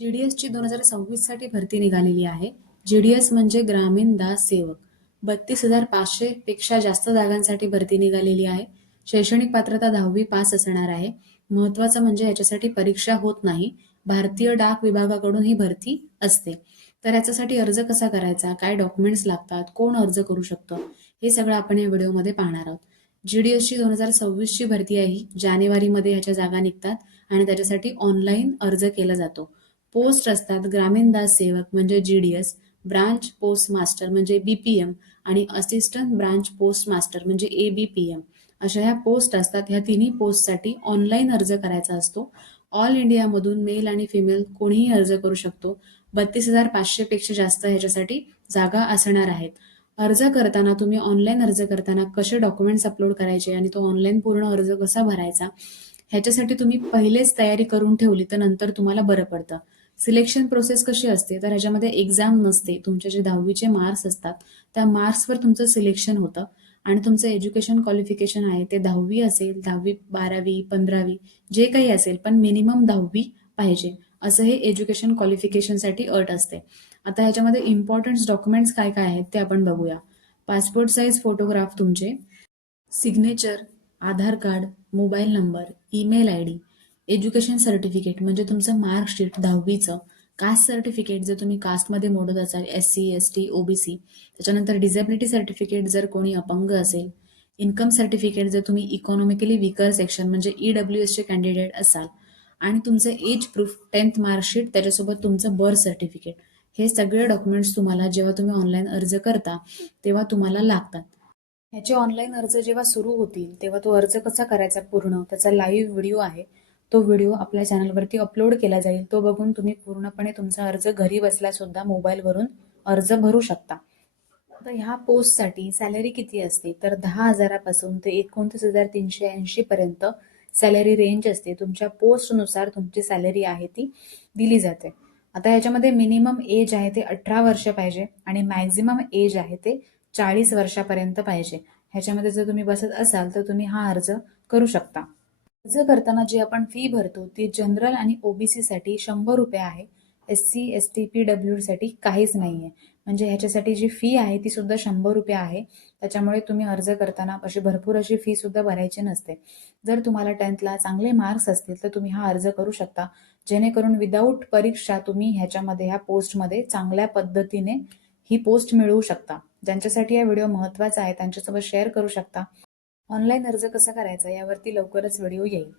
जीडीएसची 2026 साठी भरती निघालेली आहे. जीडीएस म्हणजे ग्रामीण दास सेवक. 32,500 पेक्षा जास्त जागांसाठी भरती निघालेली आहे. शैक्षणिक पात्रता 10वी पास असणार आहे. महत्वाचं म्हणजे याच्यासाठी परीक्षा होत नाही. भारतीय डाक विभागाकडून ही भरती असते. तर याच्यासाठी अर्ज कसा करायचा, काय डॉक्युमेंट्स लागतात, कोण अर्ज करू शकतं, हे सगळं आपण या व्हिडिओमध्ये पाहणार आहोत. जीडीएसची 2026 ची भरती आहे. जानेवारीमध्ये ह्याच्या जागा निघतात आणि त्याच्यासाठी ऑनलाईन अर्ज केला जातो. पोस्ट असतात ग्रामीण दास सेवक म्हणजे जीडीएस, ब्रांच पोस्ट मास्टर म्हणजे बीपीएम आणि असिस्टंट ब्रांच पोस्ट मास्टर म्हणजे एबीपीएम. अशा ह्या पोस्ट असतात. ह्या तिन्ही पोस्टसाठी ऑनलाईन अर्ज करायचा असतो. ऑल इंडियामधून मेल आणि फिमेल कोणीही अर्ज करू शकतो. 32,500 पेक्षा जास्त ह्याच्यासाठी जागा असणार आहेत. अर्ज करताना तुम्ही ऑनलाईन अर्ज करताना कसे डॉक्युमेंट्स अपलोड करायचे आणि तो ऑनलाईन पूर्ण अर्ज कसा भरायचा, ह्याच्यासाठी तुम्ही पहिलेच तयारी करून ठेवली तर नंतर तुम्हाला बरं पडतं. सिलेक्शन प्रोसेस कशी असते तर ह्याच्यामध्ये एक्झाम नसते. तुमचे जे 10वीचे मार्क्स असतात त्या मार्क्सवर तुमचं सिलेक्शन होतं आणि तुमचं एज्युकेशन क्वालिफिकेशन आहे ते 10वी असेल, 10वी 12वी 15वी जे काही असेल, पण मिनिमम 10वी पाहिजे असं हे एज्युकेशन क्वालिफिकेशनसाठी अट असते. आता ह्याच्यामध्ये इम्पॉर्टंट डॉक्युमेंट्स काय काय आहेत ते आपण बघूया. पासपोर्ट साईज फोटोग्राफ तुमचे, signature, Aadhaar card, mobile number, email I D, education certificate म्हणजे तुमचं मार्कशीट 10वीचं, कास्ट सर्टिफिकेट जर तुम्ही कास्टमध्ये मोडत असाल SC ST OBC, त्याच्यानंतर डिझेबिलिटी सर्टिफिकेट जर कोणी अपंग असेल, इन्कम सर्टिफिकेट जर तुम्ही इकॉनॉमिकली वीकर सेक्शन म्हणजे EWS चे कॅन्डिडेट असाल, आणि तुमचं एज प्रूफ 10th मार्कशीट त्याच्यासोबत तुमचं बर्थ सर्टिफिकेट, हे सगळे डॉक्युमेंट्स तुम्हाला जेव्हा तुम्ही ऑनलाईन अर्ज करता तेव्हा तुम्हाला लागतात. ह्याचे ऑनलाईन अर्ज जेव्हा सुरू होतील तेव्हा तो अर्ज कसा करायचा पूर्ण त्याचा लाईव्ह व्हिडिओ आहे. तो व्हिडिओ आपल्या चॅनलवरती अपलोड केला जाईल. तो बघून तुम्ही पूर्णपणे तुमचा अर्ज घरी बसल्या सुद्धा मोबाईलवरून अर्ज भरू शकता. आता ह्या पोस्टसाठी सॅलरी किती असते तर 10,000पासून ते 29,380 पर्यंत सॅलरी रेंज असते. तुमच्या पोस्टनुसार तुमची सॅलरी आहे ती दिली जाते. आता ह्याच्यामध्ये मिनिमम एज आहे ते 18 वर्ष पाहिजे आणि मॅक्झिमम एज आहे ते 40 वर्षापर्यंत पाहिजे. ह्याच्यामध्ये जर तुम्ही बसत असाल तर तुम्ही हा अर्ज करू शकता. अर्ज करताना जी आपण फी भरतो ती जनरल आणि ओबीसी साठी 100 रुपये आहे. SC ST PW साठी काहीच नाहीये. म्हणजे ह्याच्यासाठी जी फी आहे ती सुद्धा 100 रुपये आहे. त्याच्यामुळे तुम्ही अर्ज करताना अशी भरपूर अशी फी सुद्धा भरायची नसते. जर तुम्हाला 10thला चांगले मार्क्स असतील तर तुम्ही हा अर्ज करू शकता, जेणेकरून विदाऊट परीक्षा तुम्ही ह्याच्यामध्ये ह्या पोस्टमध्ये चांगल्या पद्धतीने ही पोस्ट मिळवू शकता. ज्यांच्यासाठी हा व्हिडिओ महत्वाचा आहे त्यांच्यासोबत शेअर करू शकता. ऑनलाईन अर्ज कसा करायचा यावरती लवकरच व्हिडिओ येईल.